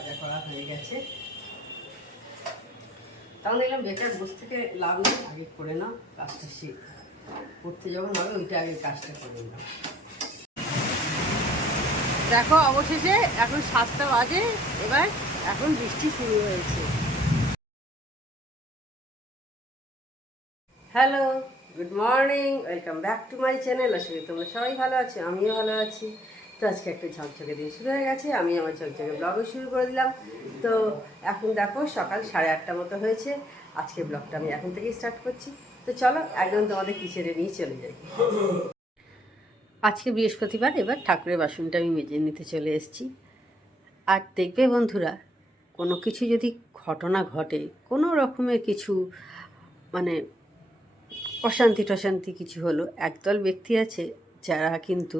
ভাজা করা হয়ে গেছে। দেখলাম থেকে লাভ নেই আগে করে কাজটা শেখ করতে যখন হবে ওইটা আগে কাজটা করে দেখো অবশেষে এখন সাতটা বাজে, এবার এখন বৃষ্টি শুরু হয়েছে। Hello, good morning, welcome back to my channel. করি তোমরা সবাই ভালো আছো, আমিও ভালো আছি। তো আজকে একটা ঝকঝকে দিন শুরু হয়ে গেছে, আমি আমার ঝকঝকে ব্লগও শুরু করে দিলাম। তো এখন দেখো সকাল সাড়ে আটটা মতো হয়েছে, আজকে ব্লগটা আমি এখন থেকেই স্টার্ট করছি। তো চলো, একদম তোমাদের কিচেনে নিয়ে চলে যাই। আজকে বৃহস্পতিবার, এবার ঠাকুরের বাসনটা আমি মেজে নিতে চলে এসেছি। আর দেখবে বন্ধুরা, কোনো কিছু যদি ঘটনা ঘটে, কোনো রকমের কিছু মানে অশান্তি টশান্তি কিছু হলো, একদল ব্যক্তি আছে যারা কিন্তু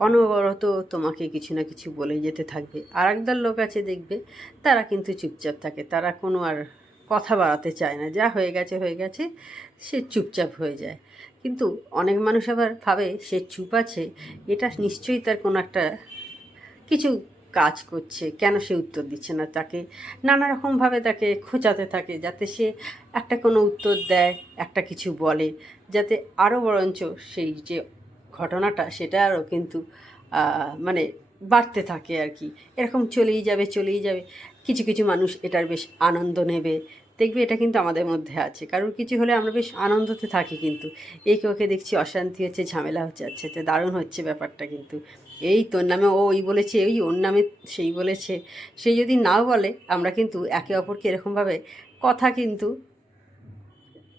অনবরত তোমাকে কিছু না কিছু বলে যেতে থাকবে। আর একদল লোক আছে দেখবে, তারা কিন্তু চুপচাপ থাকে। তারা কোনো আর কথা বাড়াতে চায় না। যা হয়ে গেছে হয়ে গেছে, সে চুপচাপ হয়ে যায়। কিন্তু অনেক মানুষ আবার ভাবে, সে চুপ আছে, এটা নিশ্চয়ই তার কোনো একটা কিছু কাজ করছে। কেন সে উত্তর দিচ্ছে না? তাকে নানা রকমভাবে তাকে খোঁচাতে থাকে, যাতে সে একটা কোনো উত্তর দেয়, একটা কিছু বলে, যাতে আরও বরঞ্চ সেই যে ঘটনাটা, সেটা আরও কিন্তু মানে বাড়তে থাকে আর কি। এরকম চলেই যাবে চলেই যাবে। কিছু কিছু মানুষ এটার বেশ আনন্দ নেবে। দেখবে এটা কিন্তু আমাদের মধ্যে আছে। কারোর কিছু হলে আমরা বেশ আনন্দতে থাকি কিন্তু। এই ওকে দেখছি অশান্তি হচ্ছে, ঝামেলা হচ্ছে আচ্ছা আচ্ছা দারুণ হচ্ছে ব্যাপারটা কিন্তু। এই তোর নামে ও ওই বলেছে ওই ওর নামে সেই বলেছে। সেই যদি নাও বলে, আমরা কিন্তু একে অপরকে এরকমভাবে কথা কিন্তু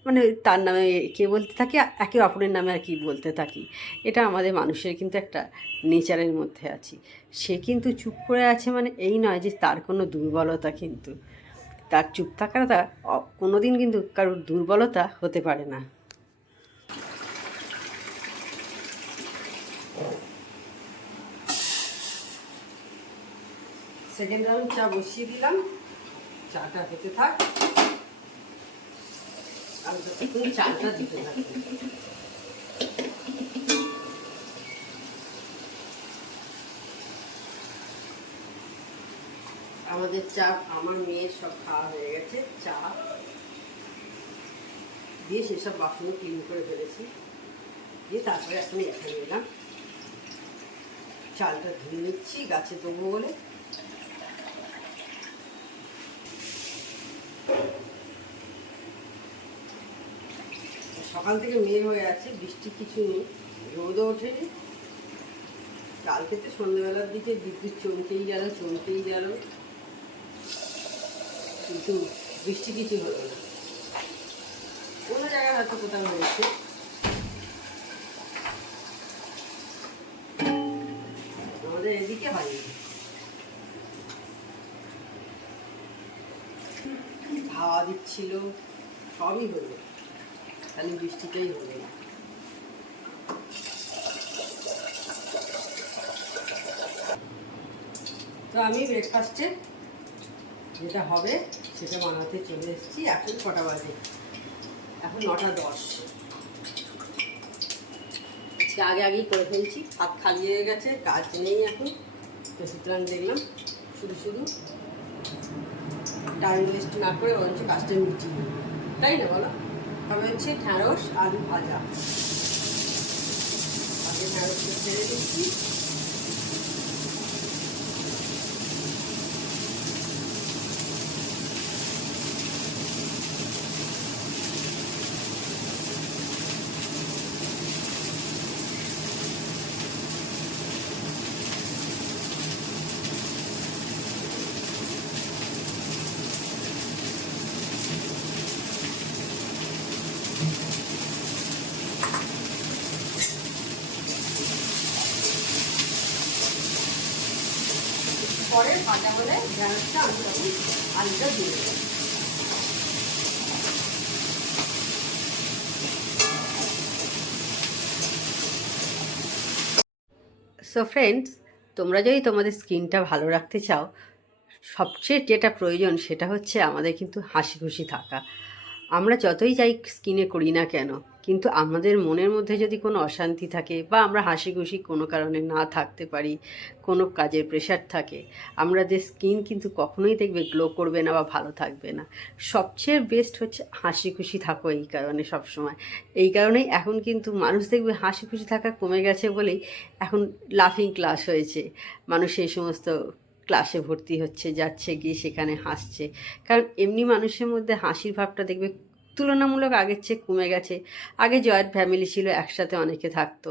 মানে তার নামে কে বলতে থাকি একে অপরের নামে আর কি বলতে থাকি। এটা আমাদের মানুষের কিন্তু একটা নেচারের মধ্যে আছি। সে কিন্তু চুপ করে আছে মানে এই নয় যে তার কোনো দুর্বলতা কিন্তু। তার চুপ থাকাটা কোনো দিন কিন্তু কারোর দুর্বলতা হতে পারে না। সেকেন্ড রাউন্ড চা বসিয়ে দিলাম। চাটা হতে থাক। আমাদের চা, আমার মেয়ের সব খাওয়া হয়ে গেছে। চা দিয়ে সেসব বাসনও ক্লিন করে ফেলেছি। দিয়ে তারপরে এখন এখানে এলাম। চালটা ধুয়ে নিচ্ছি, গাছে দেবো বলে। সকাল থেকে মেয়ে হয়ে আছে, বৃষ্টি কিছু নেই, রোদও ওঠেনি। কাল থেকে সন্ধ্যেবেলার দিকে বিদ্যুৎ চমকেই গেল চমকেই গেল। কিন্তু বৃষ্টি কিছু হলো না। কোনো জায়গায় হয়তো কোথাও হয়েছে। আমাদের এদিকে হয়নি। হাওয়া দিচ্ছিল, সবই হলো। খালি বৃষ্টিটাই না তো আমি ব্রেকফাস্টে যেটা হবে, সেটা বানাতে চলে এসেছি। এখন কটা বাজে? এখন নটা দশ। আগে আগেই করে ফেলছি। হাত খালি হয়ে গেছে, কাজ নেই এখন। তো সুতরাং দেখলাম, শুধু শুধু টাইম ওয়েস্ট না করে বরঞ্চ কাজটা মিটিয়ে। তাই না বলো? তবে হচ্ছে ঢ্যাঁড়স আলু ভাজা। আগে ঢ্যাঁড়সটা ছেড়ে দিচ্ছি। পরে ভাজা হলে ঢ্যাঁড়সটা আমি তখন আলুটা দিয়ে দেবো। সো ফ্রেন্ডস তোমরা যদি তোমাদের স্কিনটা ভালো রাখতে চাও, সবচেয়ে যেটা প্রয়োজন সেটা হচ্ছে আমাদের কিন্তু হাসি খুশি থাকা। আমরা যতই যাই স্কিনে করি না কেন কিন্তু আমাদের মনের মধ্যে যদি কোনো অশান্তি থাকে বা আমরা হাসি খুশি কোনো কারণে না থাকতে পারি, কোনো কাজের প্রেশার থাকে আমাদের স্কিন কিন্তু কখনোই দেখবে গ্লো করবে না বা ভালো থাকবে না। সবচেয়ে বেস্ট হচ্ছে হাসি খুশি থাকো এই কারণে সবসময়। এই কারণেই এখন কিন্তু মানুষ দেখবে হাসি খুশি থাকা কমে গেছে বলেই এখন লাফিং ক্লাস হয়েছে। মানুষ এই সমস্ত ক্লাসে ভর্তি হচ্ছে, যাচ্ছে, গিয়ে সেখানে হাসছে। কারণ এমনি মানুষের মধ্যে হাসির ভাবটা দেখবে তুলনামূলক আগের চেয়ে কমে গেছে। আগে জয়েন্ট ফ্যামিলি ছিল, একসাথে অনেকে থাকতো।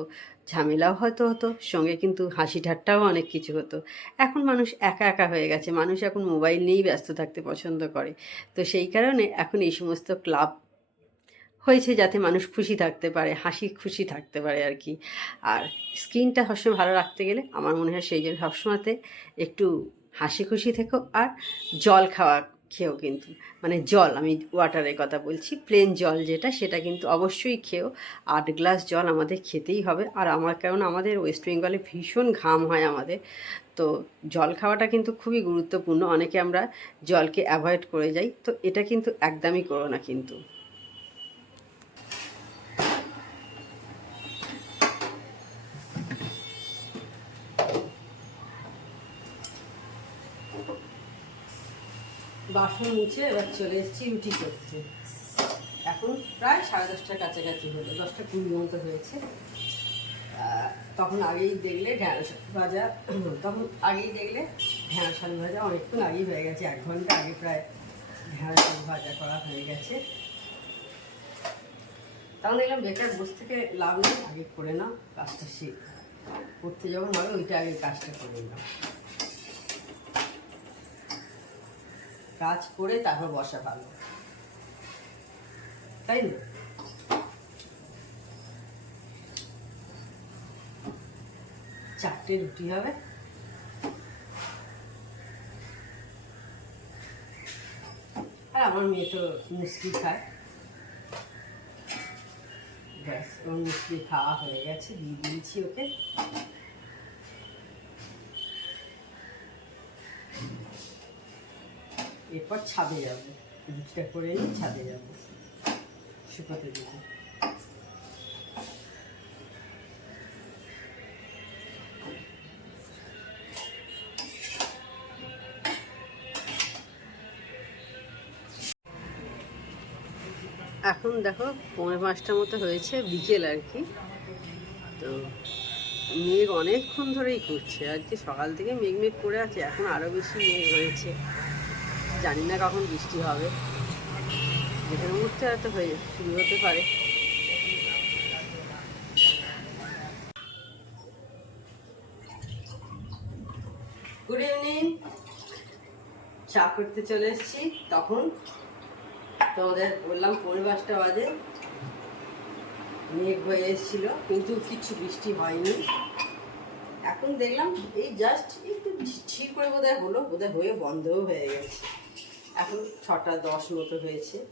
ঝামেলাও হয়তো হতো, সঙ্গে কিন্তু হাসি ঠাট্টাও অনেক কিছু হতো। এখন মানুষ একা একা হয়ে গেছে, মানুষ এখন মোবাইল নিয়েই ব্যস্ত থাকতে পছন্দ করে। তো সেই কারণে এখন এই সমস্ত ক্লাব হয়েছে যাতে মানুষ খুশি থাকতে পারে, হাসি খুশি থাকতে পারে আর কি। আর স্কিনটা সবসময় ভালো রাখতে গেলে আমার মনে হয় সেই জন্য সবসময়তে একটু হাসি খুশি থেকো আর জল খাওয়া খেও কিন্তু। মানে জল, আমি ওয়াটারের কথা বলছি প্লেন জল যেটা, সেটা কিন্তু অবশ্যই খেও। আট গ্লাস জল আমাদের খেতেই হবে। আর আমার, কারণ আমাদের ওয়েস্ট বেঙ্গলে ভীষণ ঘাম হয় আমাদের। তো জল খাওয়াটা কিন্তু খুবই গুরুত্বপূর্ণ। অনেকে আমরা জলকে অ্যাভয়েড করে যাই। তো এটা কিন্তু একদমই করো না কিন্তু। বাসন মুছে এবার চলে এসেছি রুটি করতে। এখন প্রায় সাড়ে দশটার কাছাকাছি হলো, দশটা কুড়ি মতো হয়েছে। তখন আগেই দেখলে ঢ্যাঁড়স ভাজা, তখন আগেই দেখলে ঢ্যাঁড়স আলু ভাজা, অনেকক্ষণ আগেই হয়ে গেছে, এক ঘণ্টা আগে প্রায় ঢ্যাঁড়স আলু ভাজা করা হয়ে গেছে। তখন দেখলাম বেকার বসে থেকে লাভ নেই, আগে করে নাও, কাজটা শিখ করতে যখন হবে, ওইটা আগে কাজটা করে নাও। কাজ করে তারপর বসা ভালো। তাই না? চারটে রুটি হবে। আর আমার মেয়ে তো মুসলি খায়। ব্যাস, ওর মুসলি খাওয়া হয়ে গেছে, দিয়ে দিয়েছি ওকে। এরপর ছাদে যাব। রুটিটা করে নিয়ে ছাদে যাব। শুকোতে দিতে। এখন দেখো পৌনে পাঁচটা মতো হয়েছে, বিকেল আর কি। তো মেঘ অনেকক্ষণ ধরেই করছে। আজকে সকাল থেকে মেঘ মেঘ করে আছে, এখন আরও বেশি মেঘ হয়েছে। জানি না কখন বৃষ্টি হবে। যেখানে মুহূর্তে হয়তো হয়ে শুরু হতে পারে। গুড ইভিনিং চা করতে চলে এসেছি তখন। তোমাদের বললাম পনেরো পাঁচটা বাজে। মেঘ হয়ে এসেছিল, কিন্তু কিছু বৃষ্টি হয়নি। এখন দেখলাম এই জাস্ট একটু ছিট করে বোধহয় হলো, বোধহয় হয়ে বন্ধও হয়ে গেছে। এখন ছটা দশ মতো হয়েছে।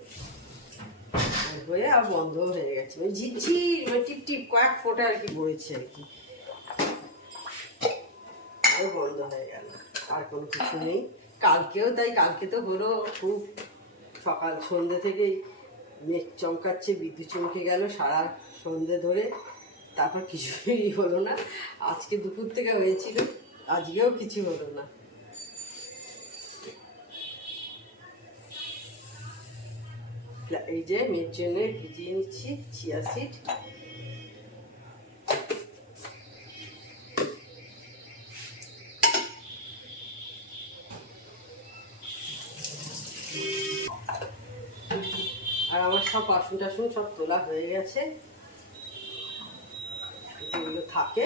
হয়ে আর বন্ধও হয়ে গেছে। মানে ঝিরঝির মানে টিপ টিপ কয়েক ফোঁটা আর কি পড়েছে আর কি। বন্ধ হয়ে গেল। আর কোনো কিছু নেই। কালকেও তাই, কালকে তো হলো খুব সকাল সন্ধ্যে থেকেই মেঘ চমকাচ্ছে, বিদ্যুৎ চমকে গেল সারা সন্ধ্যে ধরে। তারপর কিছুই হলো না। আজকে দুপুর থেকে হয়েছিল, আজকেও কিছু হলো না। এই যে মেয়ের জন্য ভিজিয়ে নিচ্ছি চিয়া সিড। আর আমার সব বাসন টাসন সব তোলা হয়ে গেছে। যেগুলো থাকে।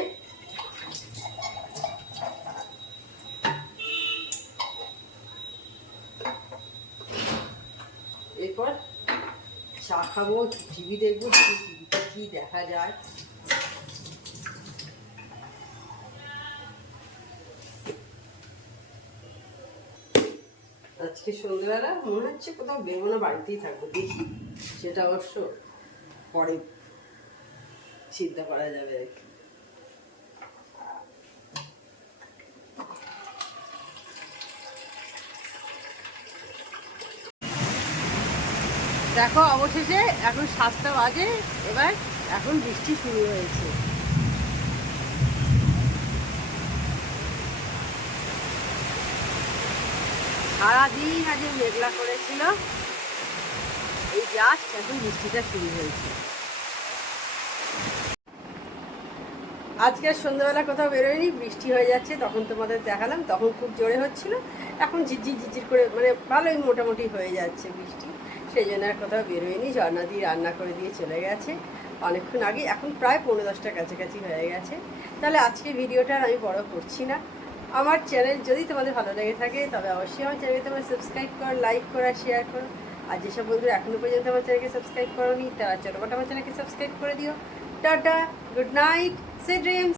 খাব টিভি দেখব টিভিতে কি দেখা যায়। আজকে সন্ধ্যেবেলা মনে হচ্ছে কোথাও বেগুনা বাড়িতেই থাকব, দেখি। সেটা অবশ্য পরে চিন্তা করা যাবে আর কি। দেখো অবশেষে এখন সাতটা বাজে, এবার এখন বৃষ্টি শুরু হয়েছে। সারাদিন আজ মেঘলা করেছিল, এই জাস্ট এখন বৃষ্টিটা শুরু হয়েছে। আজকে সন্ধ্যাবেলা কোথাও বেরোয়নি, বৃষ্টি হয়ে যাচ্ছে, তখন তোমাদের দেখালাম, তখন খুব জোরে হচ্ছিল, এখন ঝিরঝির ঝিরঝির করে মানে ভালোই মোটামুটি হয়ে যাচ্ছে বৃষ্টি। সেই জন্য আর কোথাও বেরোয়নি। ঝর্ণা দিয়ে রান্না করে দিয়ে চলে গেছে। অনেকক্ষণ আগে, এখন প্রায় পনেরো দশটার কাছাকাছি হয়ে গেছে। তাহলে আজকে ভিডিওটা আর আমি বড় করছি না। আমার চ্যানেল যদি তোমাদের ভালো লেগে থাকে, তবে অবশ্যই আমার চ্যানেলকে তোমরা সাবস্ক্রাইব করো লাইক করো শেয়ার করো। আর যেসব বন্ধুরা এখনও পর্যন্ত আমার চ্যানেলকে সাবস্ক্রাইব করোনি, তারা চলো আমার চ্যানেলকে সাবস্ক্রাইব করে দিও। Tata good night sweet dreams